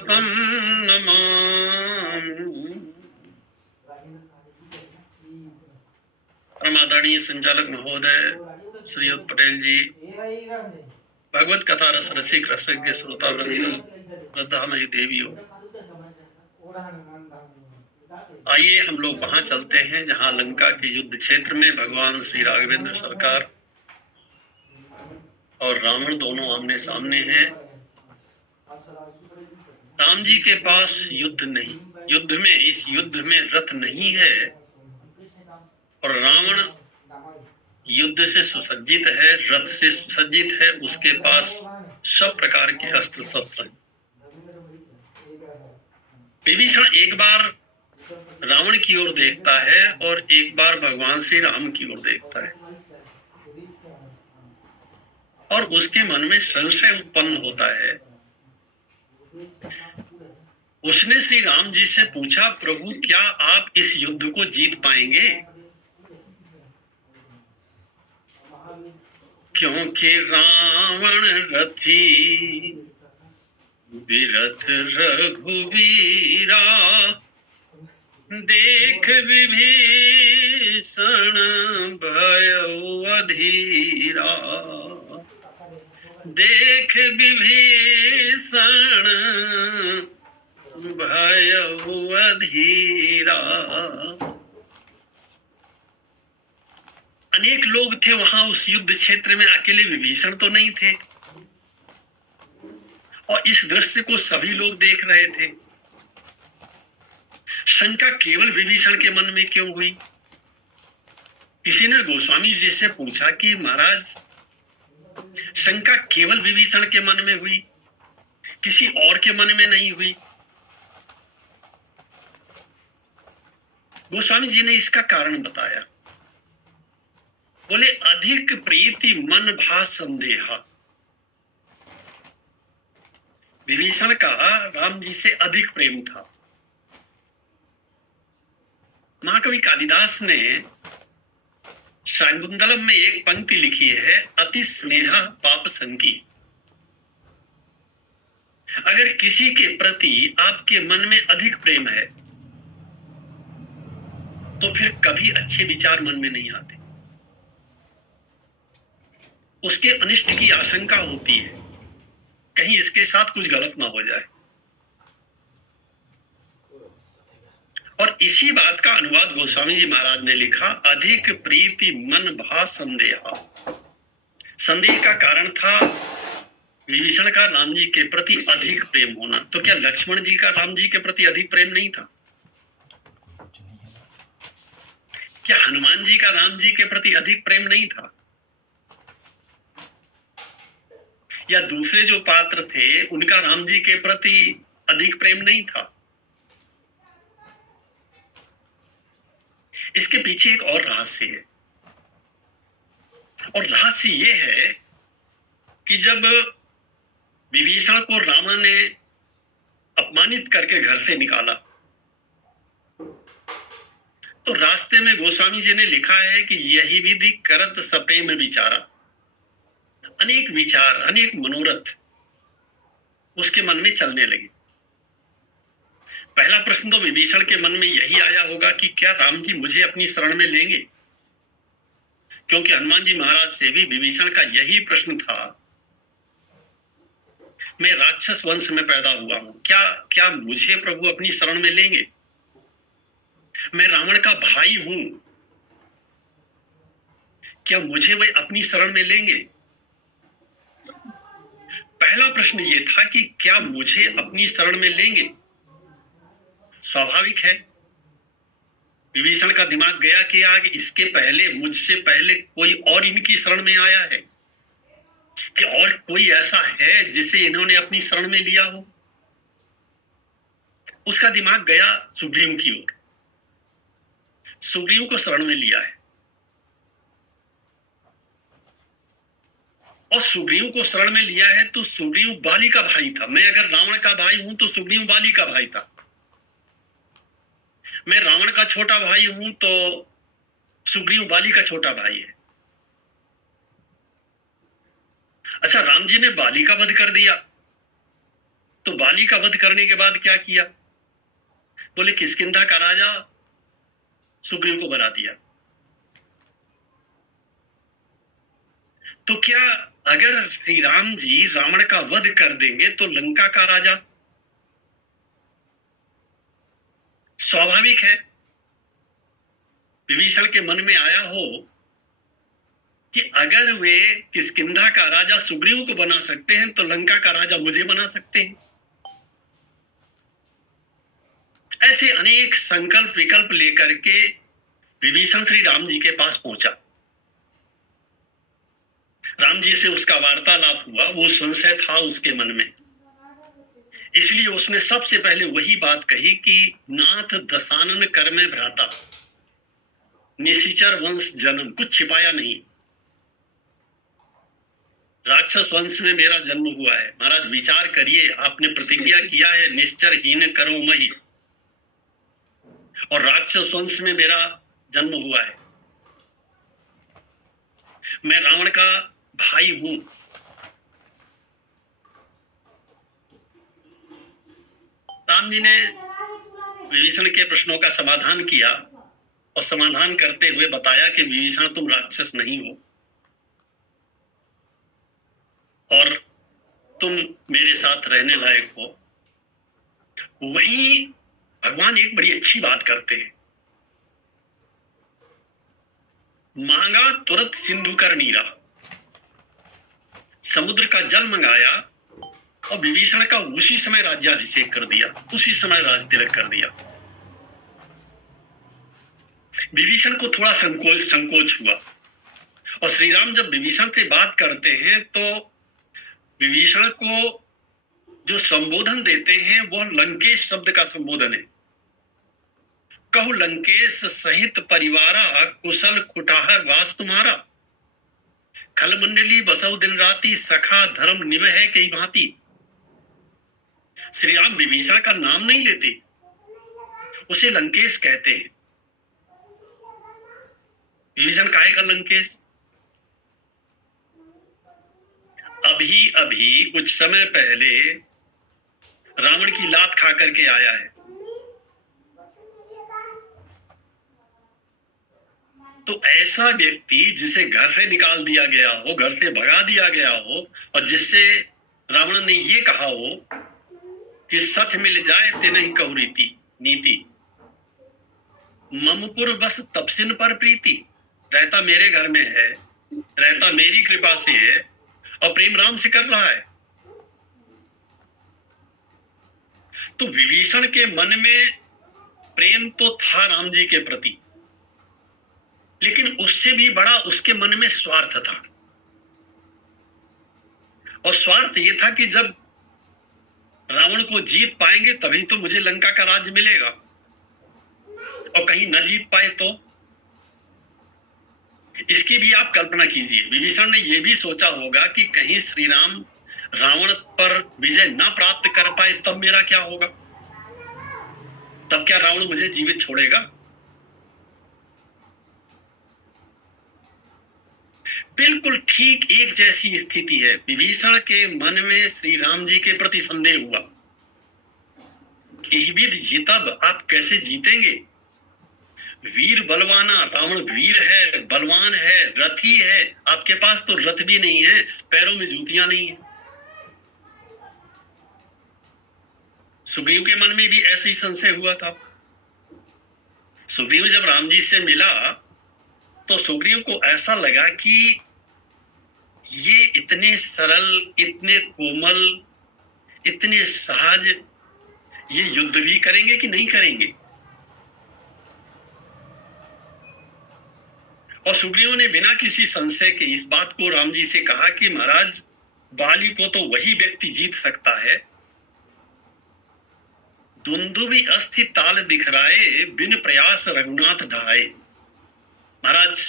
तं नमामि। परमादरणीय संचालक महोदय श्री पटेल जी, भगवत कथा रस रसिक रसज्ञ श्रोतावृंद, श्रद्धामयी देवियों, आइए हम लोग वहां चलते हैं जहां लंका के युद्ध क्षेत्र में भगवान श्री राघवेंद्र सरकार और रावण दोनों आमने सामने हैं। राम जी के पास युद्ध नहीं, इस युद्ध में रथ नहीं है, और रावण युद्ध से सुसज्जित है, रथ से सुसज्जित है, उसके पास सब प्रकार के अस्त्र शस्त्र हैं। विभीषण एक बार रावण की ओर देखता है और एक बार भगवान श्री राम की ओर देखता है, और उसके मन में संशय उत्पन्न होता है। उसने श्री राम जी से पूछा, प्रभु क्या आप इस युद्ध को जीत पाएंगे? क्योंकि रावण रथी विरथ रघुवीरा, देख विभीषण भयउ अधीरा, देख विभीषण भयउ अधीरा। अनेक लोग थे वहां उस युद्ध क्षेत्र में, अकेले विभीषण तो नहीं थे, और इस दृश्य को सभी लोग देख रहे थे। शंका केवल विभीषण के मन में क्यों हुई? किसी ने गोस्वामी जी से पूछा कि महाराज, शंका केवल विभीषण के मन में हुई, किसी और के मन में नहीं हुई? गोस्वामी जी ने इसका कारण बताया। बोले, अधिक प्रीति मन भा संदेहा। विभीषण का राम जी से अधिक प्रेम था। महाकवि कालिदास ने शाकुंतलम में एक पंक्ति लिखी है, अति स्नेहा पाप संगी। अगर किसी के प्रति आपके मन में अधिक प्रेम है तो फिर कभी अच्छे विचार मन में नहीं आते, उसके अनिष्ट की आशंका होती है, कहीं इसके साथ कुछ गलत ना हो जाए। और इसी बात का अनुवाद गोस्वामी जी महाराज ने लिखा, अधिक प्रीति मन भा संदेहा। संदेह का कारण था विभीषण का राम जी के प्रति अधिक प्रेम होना। तो क्या लक्ष्मण जी का राम जी के प्रति अधिक प्रेम नहीं था? क्या हनुमान जी का राम जी के प्रति अधिक प्रेम नहीं था? या दूसरे जो पात्र थे उनका राम जी के प्रति अधिक प्रेम नहीं था? इसके पीछे एक और रहस्य है, और रहस्य ये है कि जब विभीषण को रावण ने अपमानित करके घर से निकाला तो रास्ते में गोस्वामी जी ने लिखा है कि यही विधि करत सप्रेम विचारा। अनेक विचार, अनेक मनोरथ उसके मन में चलने लगे। पहला प्रश्न तो विभीषण के मन में यही आया होगा कि क्या राम जी मुझे अपनी शरण में लेंगे, क्योंकि हनुमान जी महाराज से भी विभीषण का यही प्रश्न था, मैं राक्षस वंश में पैदा हुआ हूं, क्या मुझे प्रभु अपनी शरण में लेंगे? मैं रावण का भाई हूं, क्या मुझे वे अपनी शरण में लेंगे? पहला प्रश्न ये था कि क्या मुझे अपनी शरण में लेंगे। स्वाभाविक है, विभीषण का दिमाग गया कि आगे इसके पहले, मुझसे पहले कोई और इनकी शरण में आया है, कि और कोई ऐसा है जिसे इन्होंने अपनी शरण में लिया हो। उसका दिमाग गया सुग्रीव की ओर, सुग्रीव को शरण में लिया है, और सुग्रीव को शरण में लिया है तो सुग्रीव बाली का भाई था। मैं अगर रावण का भाई हूं तो सुग्रीव बाली का भाई था। मैं रावण का छोटा भाई हूं तो सुग्रीव बाली का छोटा भाई है। अच्छा, राम जी ने बाली का वध कर दिया तो बाली का वध करने के बाद क्या किया? बोले किष्किंधा का राजा सुग्रीव को बना दिया। तो क्या अगर श्री राम जी रावण का वध कर देंगे तो लंका का राजा? स्वाभाविक है विभीषण के मन में आया हो कि अगर वे किष्किंधा का राजा सुग्रीव को बना सकते हैं तो लंका का राजा मुझे बना सकते हैं। ऐसे अनेक संकल्प विकल्प लेकर के विभीषण श्री राम जी के पास पहुंचा। राम जी से उसका वार्तालाप हुआ। वो संशय था उसके मन में, इसलिए उसने सबसे पहले वही बात कही कि नाथ दशानन कर में भ्राता, निशिचर वंश जन्म, कुछ छिपाया नहीं। राक्षस वंश में मेरा जन्म हुआ है। महाराज विचार करिए, आपने प्रतिज्ञा किया है निश्चर हीन करो मही, और राक्षस वंश में मेरा जन्म हुआ है। मैं रावण का भाई हूं। राम जी ने विभीषण के प्रश्नों का समाधान किया और समाधान करते हुए बताया कि विभीषण तुम राक्षस नहीं हो और तुम मेरे साथ रहने लायक हो। वहीं भगवान एक बड़ी अच्छी बात करते हैं, मांगा तुरंत सिंधु कर नीरा, समुद्र का जल मंगाया और विभीषण का उसी समय राज्याभिषेक कर दिया, उसी समय राज तिलक कर दिया। विभीषण को थोड़ा संकोच हुआ और श्री राम जब विभीषण से बात करते हैं तो विभीषण को जो संबोधन देते हैं वह लंकेश शब्द का संबोधन है। कहु लंकेश सहित परिवारा, कुशल कुटाहर वास तुम्हारा, खल मंडली बसौ दिन राती, सखा धर्म निवह कई भांति। श्री राम विभीषण का नाम नहीं लेते, उसे लंकेश कहते हैं। विभीषण काहे का लंकेश? अभी अभी कुछ समय पहले रावण की लात खा करके आया है। तो ऐसा व्यक्ति जिसे घर से निकाल दिया गया हो, घर से भगा दिया गया हो, और जिससे रावण ने ये कहा हो कि सठ मिल जाए ते नहीं कहु रीति नीति, ममपुर बस तपसिन पर प्रीति। रहता मेरे घर में है, रहता मेरी कृपा से है और प्रेम राम से कर रहा है। तो विभीषण के मन में प्रेम तो था राम जी के प्रति, लेकिन उससे भी बड़ा उसके मन में स्वार्थ था। और स्वार्थ ये था कि जब रावण को जीत पाएंगे तभी तो मुझे लंका का राज्य मिलेगा, और कहीं न जीत पाए तो। इसकी भी आप कल्पना कीजिए, विभीषण ने यह भी सोचा होगा कि कहीं श्री राम रावण पर विजय न प्राप्त कर पाए तब मेरा क्या होगा, तब क्या रावण मुझे जीवित छोड़ेगा। बिल्कुल ठीक एक जैसी स्थिति है। विभीषण के मन में श्री राम जी के प्रति संदेह हुआ कि विद जीतब, आप कैसे जीतेंगे? वीर बलवाना, रावण वीर है, बलवान है, रथी है, आपके पास तो रथ भी नहीं है, पैरों में जूतियां नहीं है। सुग्रीव के मन में भी ऐसे ही संशय हुआ था। सुग्रीव जब राम जी से मिला तो सुग्रीव को ऐसा लगा कि ये इतने सरल, इतने कोमल, इतने सहज, ये युद्ध भी करेंगे कि नहीं करेंगे। और सुग्रीव ने बिना किसी संशय के इस बात को राम जी से कहा कि महाराज, बाली को तो वही व्यक्ति जीत सकता है, दुंदुभी अस्थि ताल दिखराए, बिन प्रयास रघुनाथ ढाए। महाराज,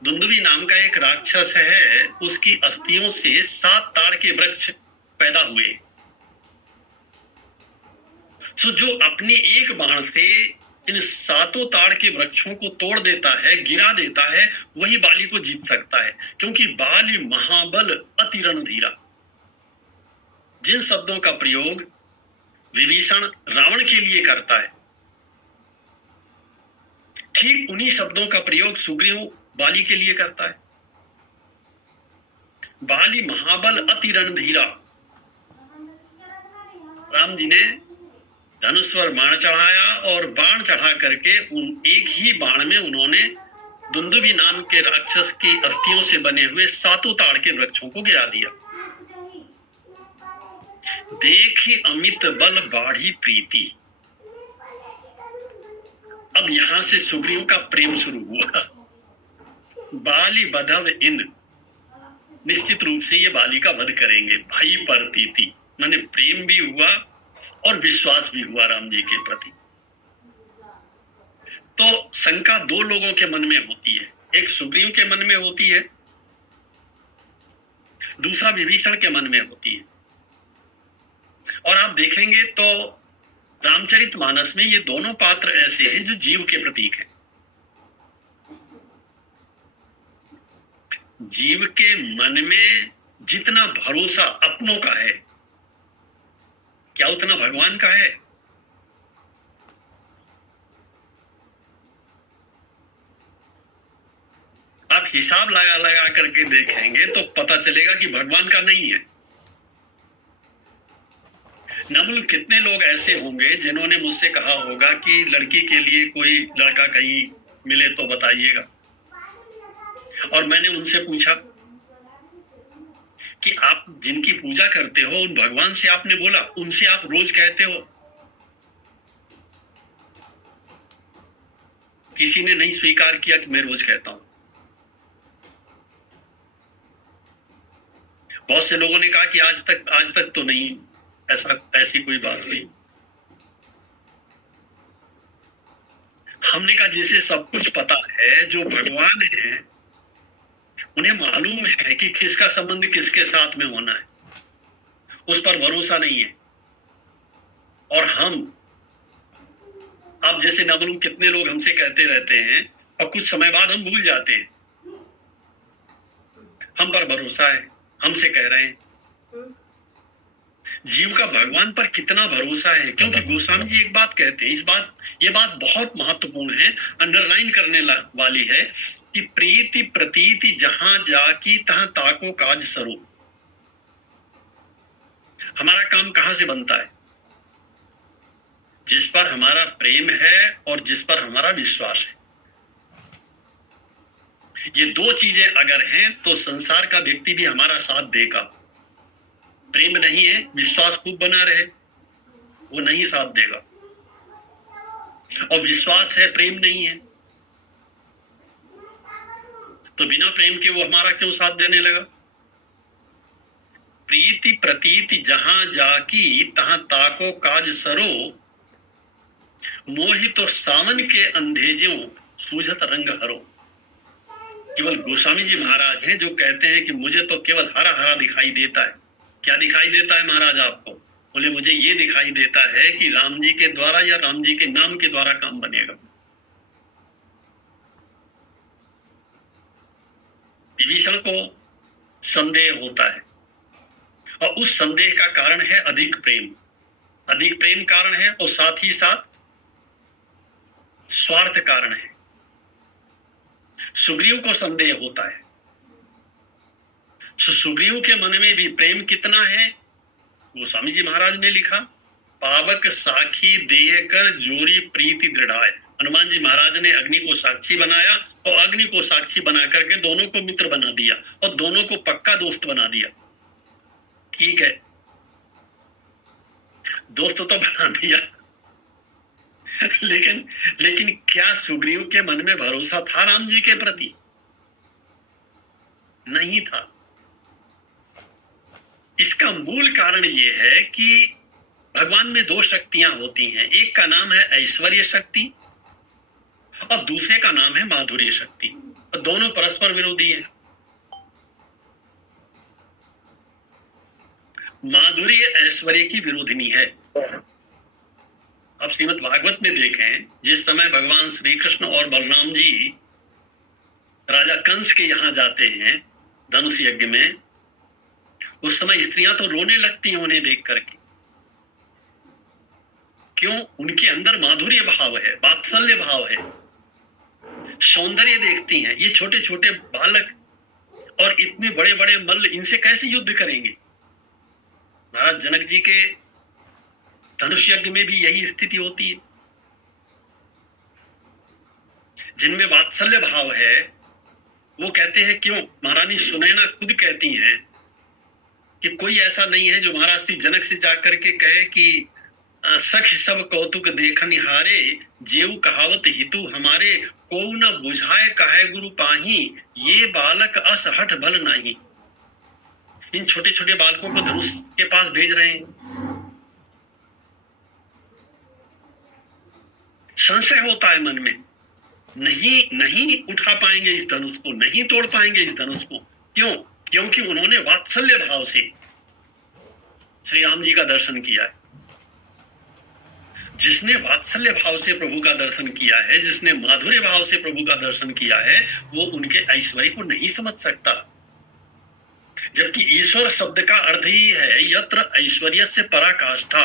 दुंदुभी नाम का एक राक्षस है, उसकी अस्थियों से 7 ताड़ के वृक्ष पैदा हुए। जो अपने एक बाण से इन 7 ताड़ के वृक्षों को तोड़ देता है, गिरा देता है, वही बाली को जीत सकता है, क्योंकि बाली महाबल अति रणधीरा। जिन शब्दों का प्रयोग विभीषण रावण के लिए करता है, ठीक उन्हीं शब्दों का प्रयोग सुग्रीव बाली के लिए करता है। बाली महाबल अति रणधीरा, राम जी ने धनुष पर बाण चढ़ाया और बाण चढ़ा करके एक ही बाण में उन्होंने दुंदुभी नाम के राक्षस की अस्थियों से बने हुए 7 ताड़ के वृक्षों को गिरा दिया। देखी अमित बल बाढ़ी प्रीति। अब यहां से सुग्रीव का प्रेम शुरू हुआ। बाली बधव इन, निश्चित रूप से ये बाली का वध करेंगे। भाई परतीति माने प्रेम भी हुआ और विश्वास भी हुआ राम जी के प्रति। तो शंका 2 लोगों के मन में होती है, एक सुग्रीव के मन में होती है, दूसरा विभीषण के मन में होती है। और आप देखेंगे तो रामचरितमानस में ये दोनों पात्र ऐसे हैं जो जीव के प्रतीक हैं। जीव के मन में जितना भरोसा अपनों का है, क्या उतना भगवान का है? आप हिसाब लगा लगा करके देखेंगे तो पता चलेगा कि भगवान का नहीं है। नमुल कितने लोग ऐसे होंगे जिन्होंने मुझसे कहा होगा कि लड़की के लिए कोई लड़का कहीं मिले तो बताइएगा, और मैंने उनसे पूछा कि आप जिनकी पूजा करते हो उन भगवान से आपने बोला, उनसे आप रोज कहते हो? किसी ने नहीं स्वीकार किया कि मैं रोज कहता हूं। बहुत से लोगों ने कहा कि आज तक तो नहीं ऐसी कोई बात हुई। हमने कहा जिसे सब कुछ पता है, जो भगवान है, उन्हें मालूम है कि किसका संबंध किसके साथ में होना है, उस पर भरोसा नहीं है। और हम, आप जैसे न मालूम कितने लोग हमसे कहते रहते हैं और कुछ समय बाद हम भूल जाते हैं। हम पर भरोसा है, हमसे कह रहे हैं। जीव का भगवान पर कितना भरोसा है, क्योंकि गोस्वामी जी एक बात कहते हैं, ये बात बहुत महत्वपूर्ण है, अंडरलाइन करने वाली है कि प्रीति प्रतीति जहां जाकी तहां ताको काज सरो। हमारा काम कहां से बनता है? जिस पर हमारा प्रेम है और जिस पर हमारा विश्वास है। ये 2 चीजें अगर हैं तो संसार का व्यक्ति भी हमारा साथ देगा। प्रेम नहीं है, विश्वास खूब बना रहे, वो नहीं साथ देगा। और विश्वास है, प्रेम नहीं है, तो बिना प्रेम के वो हमारा क्यों साथ देने लगा? प्रीति प्रतीति जहां जाकी तहां ताको काज सरो, मोहित तो सावन के अंधेजों सूझत रंग हरो। केवल गोस्वामी जी महाराज हैं जो कहते हैं कि मुझे तो केवल हरा हरा दिखाई देता है। क्या दिखाई देता है महाराज आपको? बोले मुझे ये दिखाई देता है कि राम जी के द्वारा या राम जी के नाम के द्वारा काम बनेगा। विभीषण को संदेह होता है और उस संदेह का कारण है अधिक प्रेम कारण है, और साथ ही साथ स्वार्थ कारण है। सुग्रीव को संदेह होता है। सुग्रीव के मन में भी प्रेम कितना है? गोस्वामी जी महाराज ने लिखा, पावक साखी देह कर जोरी प्रीति दृढ़ाए। हनुमान जी महाराज ने अग्नि को साक्षी बनाया और अग्नि को साक्षी बना करके दोनों को मित्र बना दिया और दोनों को पक्का दोस्त बना दिया। ठीक है, दोस्त तो बना दिया, लेकिन क्या सुग्रीव के मन में भरोसा था राम जी के प्रति? नहीं था। इसका मूल कारण यह है कि भगवान में 2 शक्तियां होती हैं। एक का नाम है ऐश्वर्य शक्ति और दूसरे का नाम है माधुर्य शक्ति, और दोनों परस्पर विरोधी हैं। माधुर्य ऐश्वर्य की विरोधिनी है। अब श्रीमद् भागवत में देखें, जिस समय भगवान श्री कृष्ण और बलराम जी राजा कंस के यहां जाते हैं धनुष यज्ञ में, उस समय स्त्रियां तो रोने लगती हैं उन्हें देख करके। क्यों? उनके अंदर माधुर्य भाव है, वात्सल्य भाव है, सौंदर्य देखती हैं। ये छोटे छोटे बालक और इतने बड़े बड़े मल्ल, इनसे कैसे युद्ध करेंगे? महाराज जनक जी के धनुष यज्ञ में भी यही स्थिति होती है। जिनमें वात्सल्य भाव है वो कहते हैं, क्यों? महारानी सुनैना खुद कहती हैं कि कोई ऐसा नहीं है जो महाराज श्री जनक से जाकर के कहे कि सख सब कौतुक देखन हारे, जेऊ कहावत हितु हमारे, को न बुझाए कहे गुरु पाही, ये बालक अस हठ बल नहीं। इन छोटे छोटे बालकों को धनुष के पास भेज रहे हैं। संशय होता है मन में, नहीं उठा पाएंगे इस धनुष को, नहीं तोड़ पाएंगे इस धनुष को। क्यों? क्योंकि उन्होंने वात्सल्य भाव से श्री राम जी का दर्शन किया है। जिसने वात्सल्य भाव से प्रभु का दर्शन किया है, जिसने माधुर्य भाव से प्रभु का दर्शन किया है, वो उनके ऐश्वर्य को नहीं समझ सकता। जबकि ईश्वर शब्द का अर्थ ही है यत्र ऐश्वर्यस्य पराकाष्ठा।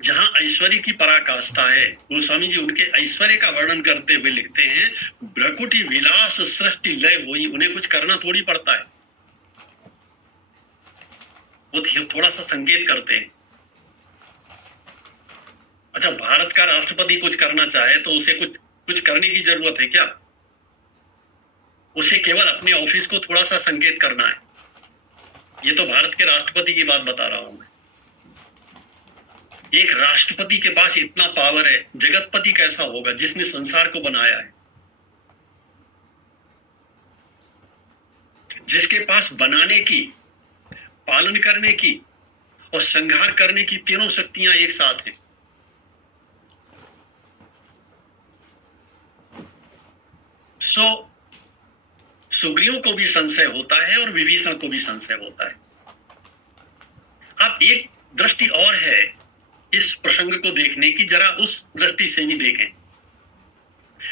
जहां ऐश्वर्य की पराकाष्ठा है, गोस्वामी जी उनके ऐश्वर्य का वर्णन करते हुए लिखते हैं, भ्रकुटी विलास सृष्टि लय होई। उन्हें कुछ करना थोड़ी पड़ता है, वो थोड़ा सा संकेत करते हैं। अच्छा, भारत का राष्ट्रपति कुछ करना चाहे तो उसे कुछ करने की जरूरत है क्या? उसे केवल अपने ऑफिस को थोड़ा सा संकेत करना है। ये तो भारत के राष्ट्रपति की बात बता रहा हूं मैं। एक राष्ट्रपति के पास इतना पावर है, जगतपति कैसा होगा जिसने संसार को बनाया है, जिसके पास बनाने की, पालन करने की और संहार करने की तीनों शक्तियां एक साथ हैं। सुग्रीव को भी संशय होता है और विभीषण को भी संशय होता है। अब एक दृष्टि और है इस प्रसंग को देखने की, जरा उस दृष्टि से भी देखें।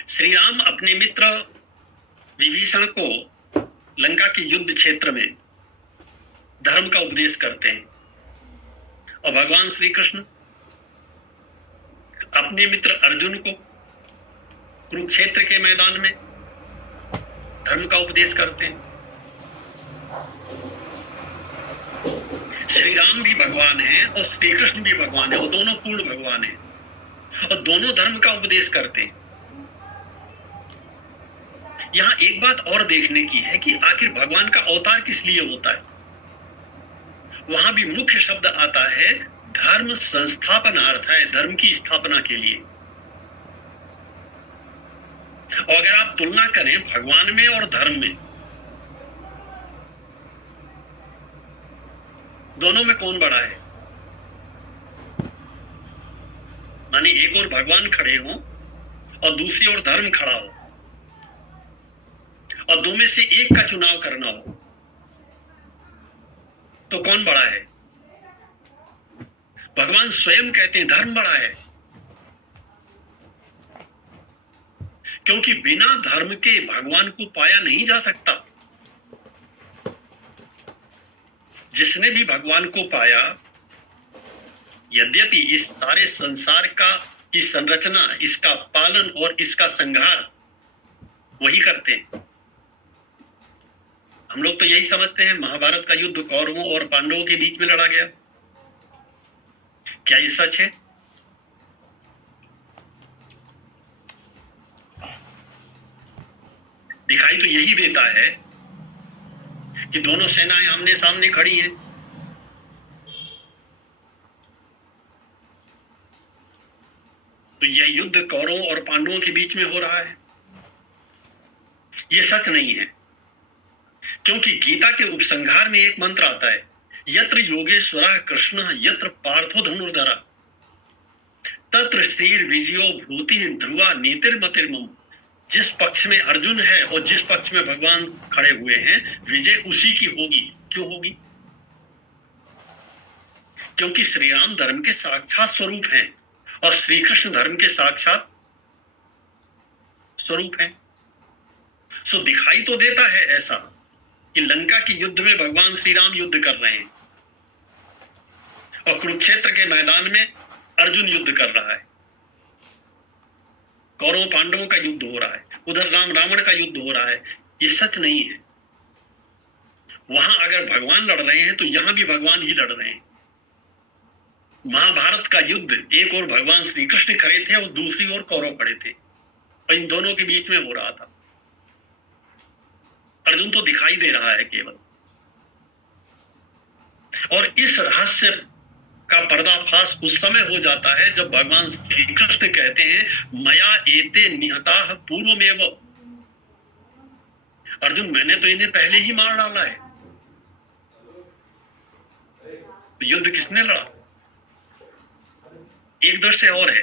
श्री राम अपने मित्र विभीषण को लंका के युद्ध क्षेत्र में धर्म का उपदेश करते हैं, और भगवान श्री कृष्ण अपने मित्र अर्जुन को कुरुक्षेत्र के मैदान में धर्म का उपदेश करते हैं। श्री राम भी भगवान है और श्री कृष्ण भी भगवान है, वो दोनों पूर्ण भगवान है और दोनों धर्म का उपदेश करते हैं। यहां एक बात और देखने की है कि आखिर भगवान का अवतार किस लिए होता है। वहां भी मुख्य शब्द आता है धर्म संस्थापनार्थ है, धर्म की स्थापना के लिए। और अगर आप तुलना करें भगवान में और धर्म में, दोनों में कौन बड़ा है? माने एक और भगवान खड़े हो और दूसरी ओर धर्म खड़ा हो, और दो में से एक का चुनाव करना हो, तो कौन बड़ा है? भगवान स्वयं कहते हैं धर्म बड़ा है, क्योंकि बिना धर्म के भगवान को पाया नहीं जा सकता। जिसने भी भगवान को पाया, यद्यपि इस सारे संसार का की संरचना, इसका पालन और इसका संहार वही करते हैं। हम लोग तो यही समझते हैं महाभारत का युद्ध कौरवों और पांडवों के बीच में लड़ा गया। क्या ये सच है? दिखाई तो यही देता है कि दोनों सेनाएं आमने सामने खड़ी हैं। तो यह युद्ध कौरवों और पांडवों के बीच में हो रहा है। यह सच नहीं है, क्योंकि गीता के उपसंहार में एक मंत्र आता है, यत्र योगेश्वरः कृष्णः यत्र पार्थो धनुर्धरः तत्र श्रीर विजयो भूति ध्रुवा नीतिर्मतिर्मम। जिस पक्ष में अर्जुन है और जिस पक्ष में भगवान खड़े हुए हैं, विजय उसी की होगी। क्यों होगी? क्योंकि श्री राम धर्म के साक्षात स्वरूप हैं और श्री कृष्ण धर्म के साक्षात स्वरूप हैं। सो दिखाई तो देता है ऐसा कि लंका के युद्ध में भगवान श्री राम युद्ध कर रहे हैं और कुरुक्षेत्र के मैदान में अर्जुन युद्ध कर रहा है, कौरवों पांडवों का युद्ध हो रहा है, उधर राम रावण का युद्ध हो रहा है। ये सच नहीं है। वहां अगर भगवान लड़ रहे हैं तो यहां भी भगवान ही लड़ रहे हैं। महाभारत का युद्ध एक और भगवान श्री कृष्ण खड़े थे और दूसरी ओर कौरव खड़े थे, और इन दोनों के बीच में हो रहा था। अर्जुन तो दिखाई दे रहा है केवल, और इस रहस्य का पर्दाफाश उस समय हो जाता है जब भगवान श्री कृष्ण कहते हैं मया एते निहताः पूर्वमेव। अर्जुन, मैंने तो इन्हें पहले ही मार डाला है। तो युद्ध किसने लड़ा? एक दृश्य और है।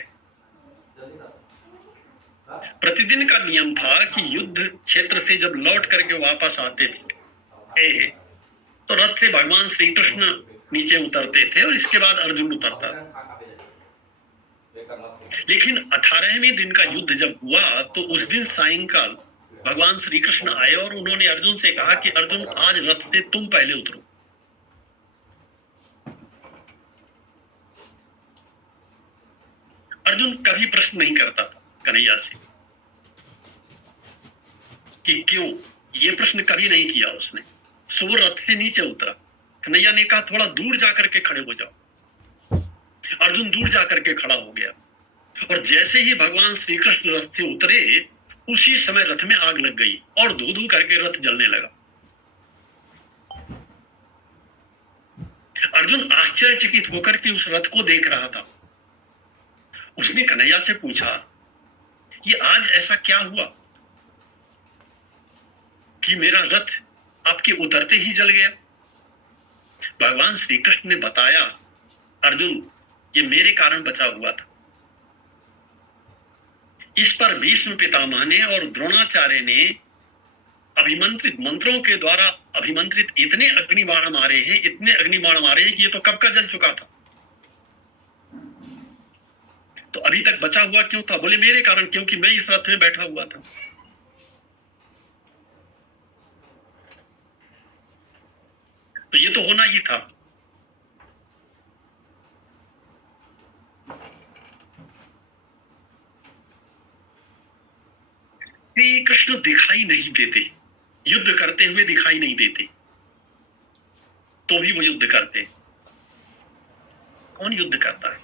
प्रतिदिन का नियम था कि युद्ध क्षेत्र से जब लौट करके वापस आते थे तो रथ से भगवान श्री कृष्ण नीचे उतरते थे और इसके बाद अर्जुन उतरता। लेकिन 18वें दिन का युद्ध जब हुआ तो उस दिन सायंकाल भगवान श्री कृष्ण आए और उन्होंने अर्जुन से कहा कि अर्जुन, आज रथ से तुम पहले उतरो। अर्जुन कभी प्रश्न नहीं करता था कन्हैया से कि क्यों, ये प्रश्न कभी नहीं किया उसने। सो वो रथ से नीचे उतरा। कन्हैया ने कहा थोड़ा दूर जाकर के खड़े हो जाओ। अर्जुन दूर जाकर के खड़ा हो गया, और जैसे ही भगवान श्री कृष्ण रथ से उतरे उसी समय रथ में आग लग गई और धू धू करके रथ जलने लगा। अर्जुन आश्चर्यचकित होकर के उस रथ को देख रहा था। उसने कन्हैया से पूछा, ये आज ऐसा क्या हुआ कि मेरा रथ आपके उतरते ही जल गया? भगवान श्री कृष्ण ने बताया, अर्जुन, ये मेरे कारण बचा हुआ था। इस पर भीष्म पितामह ने और द्रोणाचार्य ने अभिमंत्रित मंत्रों के द्वारा अभिमंत्रित इतने अग्निबाण मारे हैं, इतने अग्निबाण मारे हैं कि ये तो कब का जल चुका था। तो अभी तक बचा हुआ क्यों था? बोले मेरे कारण, क्योंकि मैं इस रथ में बैठा हुआ था। तो ये तो होना ही था। श्री कृष्ण दिखाई नहीं देते, युद्ध करते हुए दिखाई नहीं देते, तो भी वो युद्ध करते। कौन युद्ध करता है?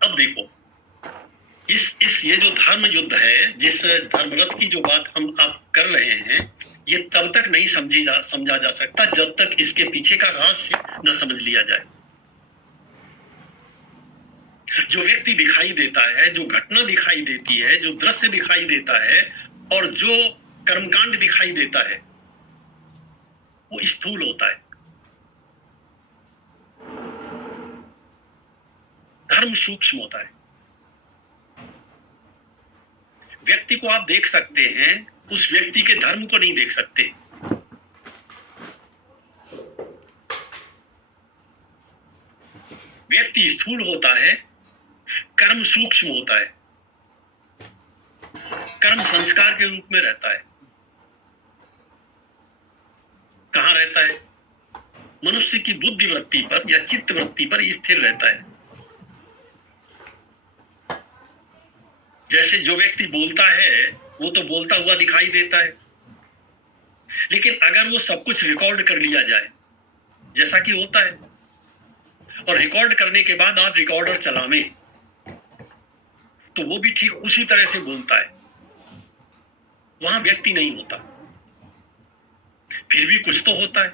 अब देखो, इस ये जो धर्म युद्ध है, जिस धर्मरथ की जो बात हम आप कर रहे हैं, ये तब तक नहीं समझा जा सकता जब तक इसके पीछे का रहस्य न समझ लिया जाए। जो व्यक्ति दिखाई देता है, जो घटना दिखाई देती है, जो दृश्य दिखाई देता है और जो कर्मकांड दिखाई देता है, वो स्थूल होता है। धर्म सूक्ष्म होता है। व्यक्ति को आप देख सकते हैं, उस व्यक्ति के धर्म को नहीं देख सकते। व्यक्ति स्थूल होता है, कर्म सूक्ष्म होता है। कर्म संस्कार के रूप में रहता है। कहां रहता है? मनुष्य की बुद्धि वृत्ति पर या चित्त वृत्ति पर स्थिर रहता है। जैसे जो व्यक्ति बोलता है वो तो बोलता हुआ दिखाई देता है, लेकिन अगर वो सब कुछ रिकॉर्ड कर लिया जाए, जैसा कि होता है, और रिकॉर्ड करने के बाद आप रिकॉर्डर चलावें, तो वो भी ठीक उसी तरह से बोलता है। वहां व्यक्ति नहीं होता, फिर भी कुछ तो होता है।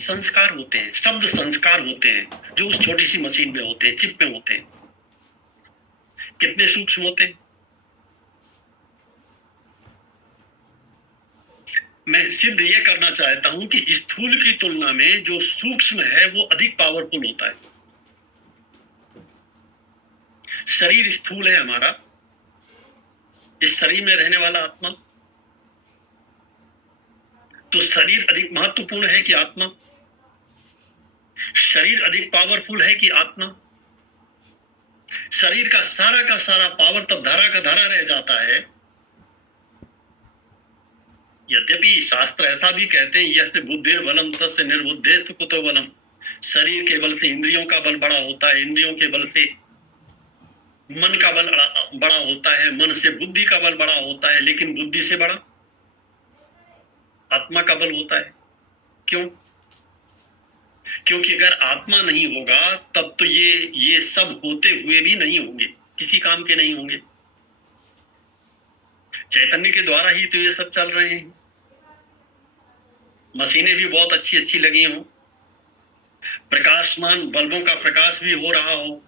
संस्कार होते हैं, शब्द संस्कार होते हैं, जो उस छोटी सी मशीन में होते हैं, चिप में होते हैं। कितने सूक्ष्म होते हैं। मैं सिद्ध ये करना चाहता हूं कि स्थूल की तुलना में जो सूक्ष्म है वो अधिक पावरफुल होता है। शरीर स्थूल है हमारा, इस शरीर में रहने वाला आत्मा, तो शरीर अधिक महत्वपूर्ण है कि आत्मा? शरीर अधिक पावरफुल है कि आत्मा? शरीर का सारा पावर तब धारा का धारा रह जाता है यद्यपि शास्त्र ऐसा भी कहते हैं, यस्य बुद्धिर बलम तस्य निर्बुद्धेस्तु कुतो बलम। शरीर के बल से इंद्रियों का बल बड़ा होता है, इंद्रियों के बल से मन का बल बड़ा होता है, मन से बुद्धि का बल बड़ा होता है, लेकिन बुद्धि से बड़ा आत्मा का बल होता है। क्यों? क्योंकि अगर आत्मा नहीं होगा तब तो ये सब होते हुए भी नहीं होंगे, किसी काम के नहीं होंगे। चैतन्य के द्वारा ही तो ये सब चल रहे हैं। मशीनें भी बहुत अच्छी अच्छी लगी हों, प्रकाशमान बल्बों का प्रकाश भी हो रहा हो,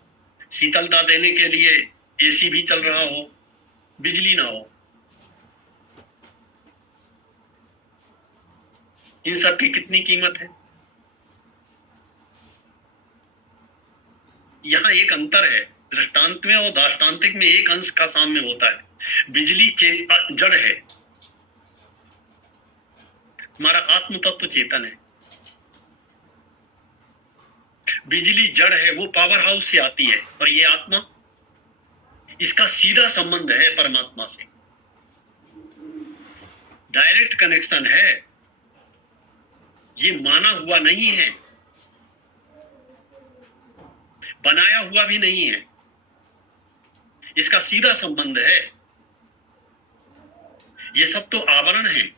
शीतलता देने के लिए एसी भी चल रहा हो, बिजली ना हो, इन सब की कितनी कीमत है। यहाँ एक अंतर है, दृष्टांत में और दाष्टांतिक में एक अंश का साम्य होता है। बिजली जड़ है, हमारा आत्म तत्व चेतन है। बिजली जड़ है, वो पावर हाउस से आती है, और ये आत्मा, इसका सीधा संबंध है परमात्मा से, डायरेक्ट कनेक्शन है, ये माना हुआ नहीं है, बनाया हुआ भी नहीं है, इसका सीधा संबंध है। ये सब तो आवरण है।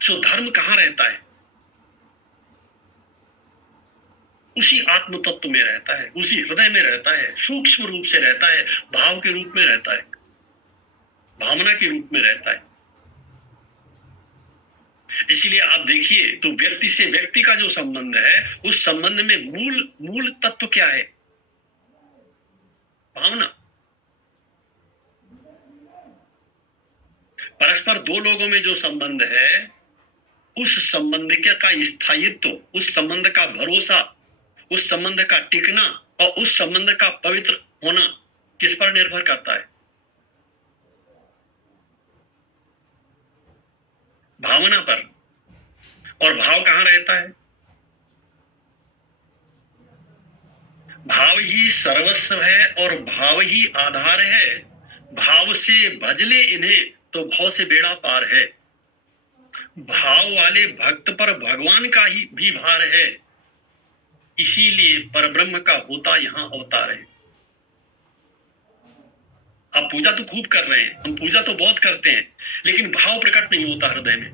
सो धर्म कहां रहता है? उसी आत्म तत्व में रहता है, उसी हृदय में रहता है, सूक्ष्म रूप से रहता है, भाव के रूप में रहता है, भावना के रूप में रहता है। इसलिए आप देखिए तो व्यक्ति से व्यक्ति का जो संबंध है, उस संबंध में मूल तत्व क्या है? भावना। परस्पर दो लोगों में जो संबंध है, उस संबंध का स्थायित्व, उस संबंध का भरोसा, उस संबंध का टिकना और उस संबंध का पवित्र होना किस पर निर्भर करता है? भावना पर। और भाव कहां रहता है? भाव ही सर्वस्व है और भाव ही आधार है। भाव से भजले इन्हें तो भाव से बेड़ा पार है। भाव वाले भक्त पर भगवान का ही भी भार है, इसीलिए परब्रह्म का होता यहां अवतार है। आप पूजा तो खूब कर रहे हैं, हम पूजा तो बहुत करते हैं, लेकिन भाव प्रकट नहीं होता हृदय में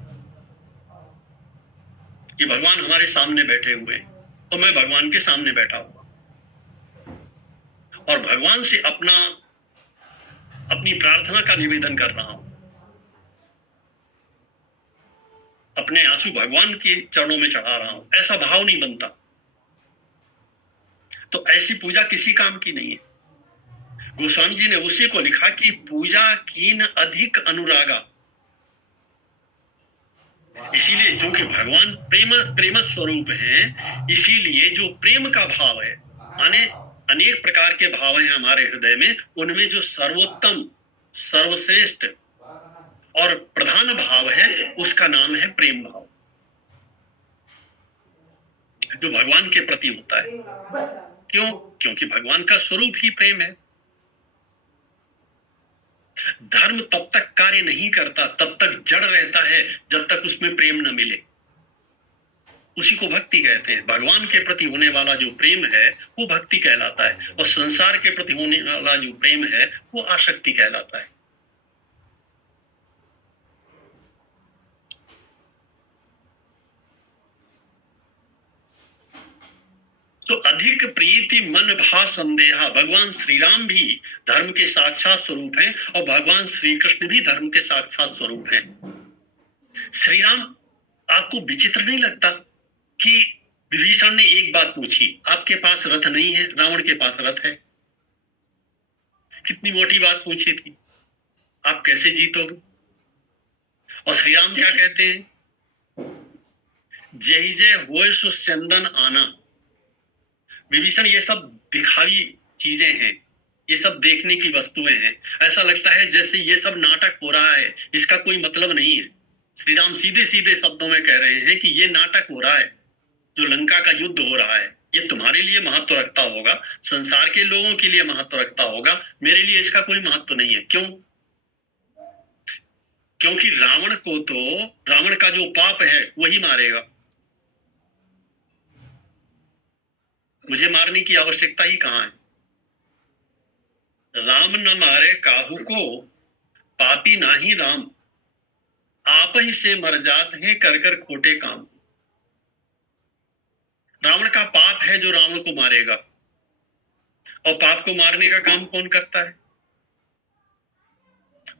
कि भगवान हमारे सामने बैठे हुए हैं और मैं भगवान के सामने बैठा हुआ और भगवान से अपनी प्रार्थना का निवेदन कर रहा हूं, अपने आंसू भगवान के चरणों में चढ़ा रहा हूं। ऐसा भाव नहीं बनता तो ऐसी पूजा किसी काम की नहीं है। गोस्वामी जी ने उसी को लिखा कि पूजा कीन अधिक अनुरागा। इसीलिए जो कि भगवान प्रेम स्वरूप हैं, इसीलिए जो प्रेम का भाव है, माने अनेक प्रकार के भाव हैं हमारे हृदय में, उनमें जो सर्वोत्तम, सर्वश्रेष्ठ और प्रधान भाव है, उसका नाम है प्रेम भाव, जो भगवान के प्रति होता है। क्यों? क्योंकि भगवान का स्वरूप ही प्रेम है। धर्म तब तक कार्य नहीं करता, तब तक जड़ रहता है, जब तक उसमें प्रेम न मिले। उसी को भक्ति कहते हैं। भगवान के प्रति होने वाला जो प्रेम है वो भक्ति कहलाता है, और संसार के प्रति होने वाला जो प्रेम है वो आसक्ति कहलाता है। तो अधिक प्रीति मन भा संदेहा। भगवान श्री राम भी धर्म के साक्षात स्वरूप हैं और भगवान श्री कृष्ण भी धर्म के साक्षात स्वरूप हैं। श्री राम, आपको विचित्र नहीं लगता कि विभीषण ने एक बात पूछी, आपके पास रथ नहीं है, रावण के पास रथ है। कितनी मोटी बात पूछी थी, आप कैसे जीतोगे? और श्री राम क्या कहते हैं? जय जय होय सो चंदन आना। विभीषण, ये सब दिखावी चीजें हैं, ये सब देखने की वस्तुएं हैं। ऐसा लगता है जैसे ये सब नाटक हो रहा है, इसका कोई मतलब नहीं है। श्री राम सीधे सीधे शब्दों में कह रहे हैं कि ये नाटक हो रहा है, जो लंका का युद्ध हो रहा है, ये तुम्हारे लिए महत्व रखता होगा, संसार के लोगों के लिए महत्व रखता होगा, मेरे लिए इसका कोई महत्व नहीं है। क्यों? क्योंकि रावण को तो रावण का जो पाप है वही मारेगा, मुझे मारने की आवश्यकता ही कहां है। राम न मारे काहू को, पापी नाही राम, आप ही से मर जात हैं कर कर खोटे काम। रावण का पाप है जो रावण को मारेगा, और पाप को मारने का काम कौन करता है?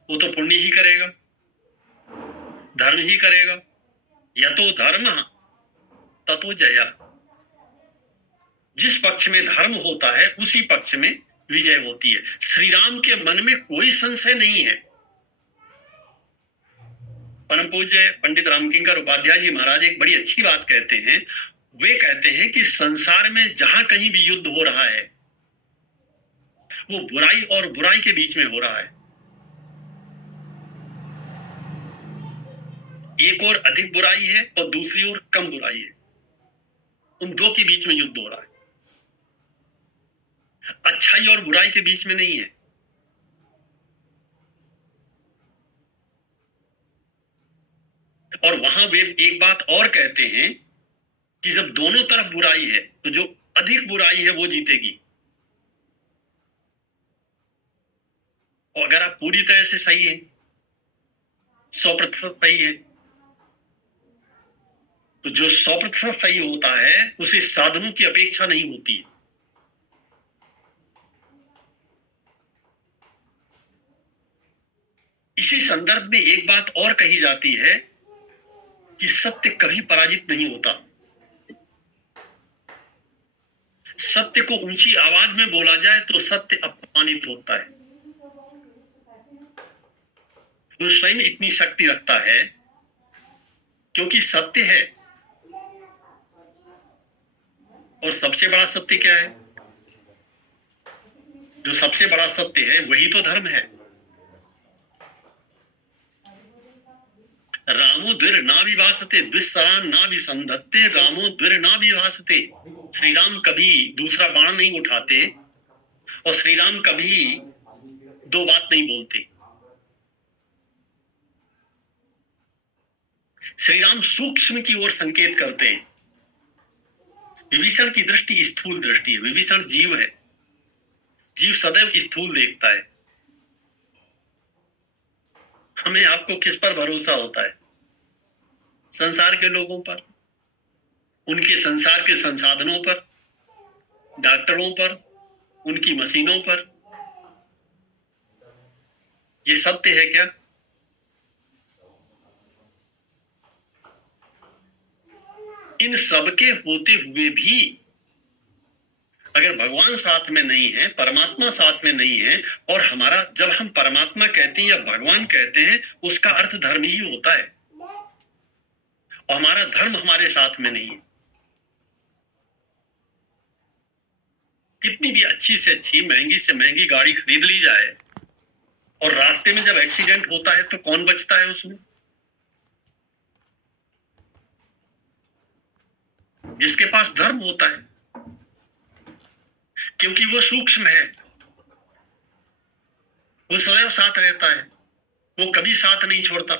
वो तो पुण्य ही करेगा, धर्म ही करेगा। यतो धर्म ततो जया, जिस पक्ष में धर्म होता है उसी पक्ष में विजय होती है। श्री राम के मन में कोई संशय नहीं है। परम पूज्य पंडित रामकिंकर उपाध्याय जी महाराज एक बड़ी अच्छी बात कहते हैं। वे कहते हैं कि संसार में जहां कहीं भी युद्ध हो रहा है वो बुराई और बुराई के बीच में हो रहा है। एक और अधिक बुराई है और दूसरी ओर कम बुराई है, उन दो के बीच में युद्ध हो रहा है, अच्छाई और बुराई के बीच में नहीं है। और वहां वे एक बात और कहते हैं कि जब दोनों तरफ बुराई है तो जो अधिक बुराई है वो जीतेगी। और अगर आप पूरी तरह से सही है, 100% सही है, तो जो 100% सही होता है उसे साधनों की अपेक्षा नहीं होती है। इसी संदर्भ में एक बात और कही जाती है कि सत्य कभी पराजित नहीं होता। सत्य को ऊंची आवाज में बोला जाए तो सत्य अपमानित होता है। वो स्वयं इतनी शक्ति रखता है क्योंकि सत्य है। और सबसे बड़ा सत्य क्या है? जो सबसे बड़ा सत्य है वही तो धर्म है। रामो द्विर ना विभासते द्विसरान ना विसंधत्ते, रामो द्विर ना विभासते। श्री राम कभी दूसरा बाण नहीं उठाते और श्री राम कभी दो बात नहीं बोलते। श्री राम सूक्ष्म की ओर संकेत करते हैं। विभीषण की दृष्टि स्थूल दृष्टि है। विभीषण जीव है, जीव सदैव स्थूल देखता है। हमें आपको किस पर भरोसा होता है? संसार के लोगों पर, उनके संसार के संसाधनों पर, डॉक्टरों पर, उनकी मशीनों पर। ये सत्य है क्या? इन सबके होते हुए भी अगर भगवान साथ में नहीं है, परमात्मा साथ में नहीं है, और हमारा जब हम परमात्मा कहते हैं या भगवान कहते हैं उसका अर्थ धर्म ही होता है, और हमारा धर्म हमारे साथ में नहीं है। कितनी भी अच्छी से अच्छी, महंगी से महंगी गाड़ी खरीद ली जाए और रास्ते में जब एक्सीडेंट होता है तो कौन बचता है उसमें? जिसके पास धर्म होता है, क्योंकि वो सूक्ष्म है, वो सदैव साथ रहता है, वो कभी साथ नहीं छोड़ता।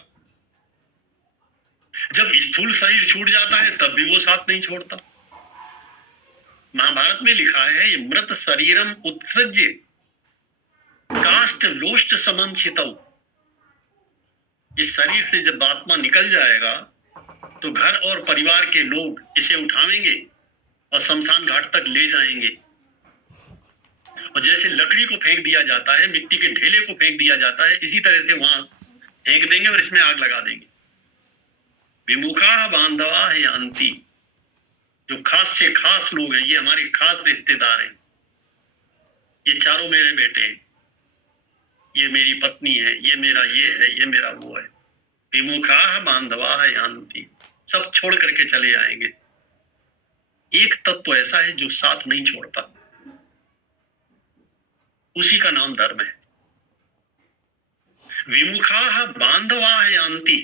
जब स्थूल शरीर छूट जाता है तब भी वो साथ नहीं छोड़ता। महाभारत में लिखा है, ये मृत शरीरम उत्सृज्य काष्ठ लोष्ट समंचितौ। इस शरीर से जब आत्मा निकल जाएगा तो घर और परिवार के लोग इसे उठाएंगे और शमशान घाट तक ले जाएंगे। और जैसे लकड़ी को फेंक दिया जाता है, मिट्टी के ढेले को फेंक दिया जाता है, इसी तरह से वहां फेंक देंगे और इसमें आग लगा देंगे। विमुखा बांधवा है अंति, जो खास से खास लोग हैं, ये हमारे खास रिश्तेदार हैं, ये चारों मेरे बेटे हैं, ये मेरी पत्नी है, ये मेरा ये है, ये मेरा वो है। विमुखा बांधवा है अंति, सब छोड़ करके चले आएंगे। एक तत्व ऐसा है जो साथ नहीं छोड़ता, उसी का नाम धर्म है। विमुखा बांधवा यान्ति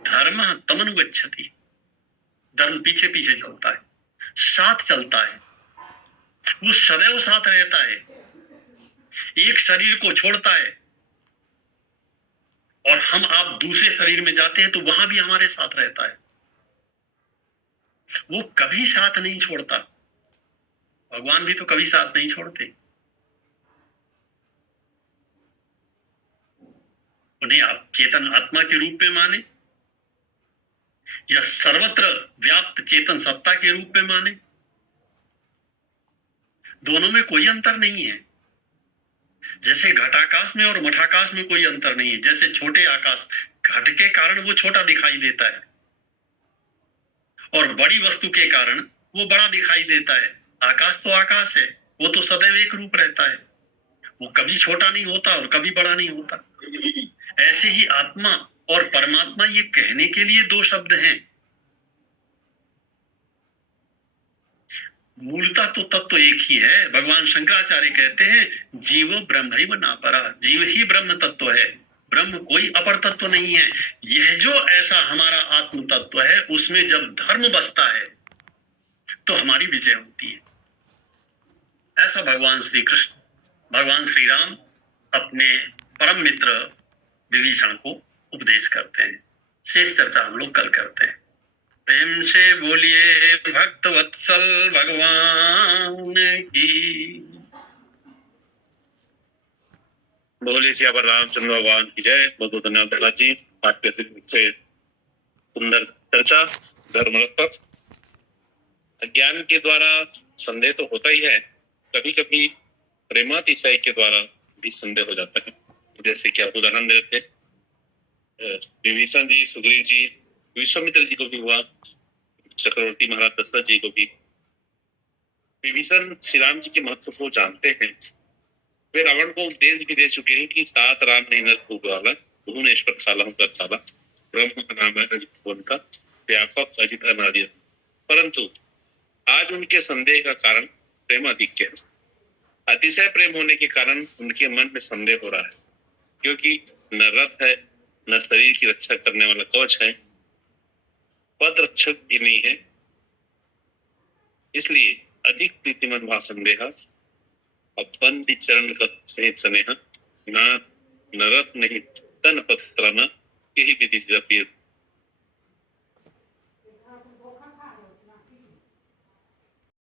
धर्म तमनुगच्छति। धर्म पीछे पीछे चलता है, साथ चलता है, वो सदैव साथ रहता है। एक शरीर को छोड़ता है और हम आप दूसरे शरीर में जाते हैं तो वहां भी हमारे साथ रहता है। वो कभी साथ नहीं छोड़ता। भगवान भी तो कभी साथ नहीं छोड़ते। उन्हें आप चेतन आत्मा के रूप में माने या सर्वत्र व्याप्त चेतन सत्ता के रूप में माने, दोनों में कोई अंतर नहीं है। जैसे घटाकाश में और मठाकाश में कोई अंतर नहीं है। जैसे छोटे आकाश, घट के कारण वो छोटा दिखाई देता है और बड़ी वस्तु के कारण वो बड़ा दिखाई देता है। आकाश तो आकाश है, वो तो सदैव एक रूप रहता है, वो कभी छोटा नहीं होता और कभी बड़ा नहीं होता। ऐसे ही आत्मा और परमात्मा, ये कहने के लिए दो शब्द हैं। मूलतः तो तत्व एक ही है। भगवान शंकराचार्य कहते हैं जीव ब्रह्मैव नापरा, जीव ही ब्रह्म तत्व है, ब्रह्म कोई अपर तत्व नहीं है। यह जो ऐसा हमारा आत्म तत्व है, उसमें जब धर्म बसता है तो हमारी विजय होती है। ऐसा भगवान श्री कृष्ण, भगवान श्री राम अपने परम मित्र विभीषण को उपदेश करते हैं। शेष चर्चा हम लोग कल करते हैं। प्रेम से बोलिए भक्त वत्सल भगवान की। बोलिए सियावर रामचंद्र भगवान की जय। बहुत बहुत धन्यवाद प्रहलाद जी, आपके से सुंदर चर्चा धर्म पर। अज्ञान के द्वारा संदेह तो होता ही है, कभी कभी प्रेमातिशय के द्वारा भी संदेह हो जाता है। जैसे कि आप उदाहरण देते, विभीषण जी, सुग्रीव जी, विश्वामित्र जी को भी हुआ, चक्रवर्ती महाराज दशरथ जी को भी। विभीषण श्री राम जी के महत्व को जानते हैं। वे रावण को उपदेश भी दे चुके हैं कि तात राम नहीं नर खूब वाला, भुवनेश्वर खाला हूं करताला, ब्रह्म का नाम है अजित भुवन का, व्यापक अजित अनादि। परंतु आज उनके संदेह का कारण प्रेमाधिक्य है। अतिशय प्रेम होने के कारण उनके मन में संदेह हो रहा है, क्योंकि न रथ है, न शरीर की रक्षा करने वाला कवच है, पद रक्षक भी नहीं है। इसलिए अधिक प्रीतिमन भाव संदेह, अपन चरण का सहित स्नेह, न रथ नहीं तन पत्र न यही विधि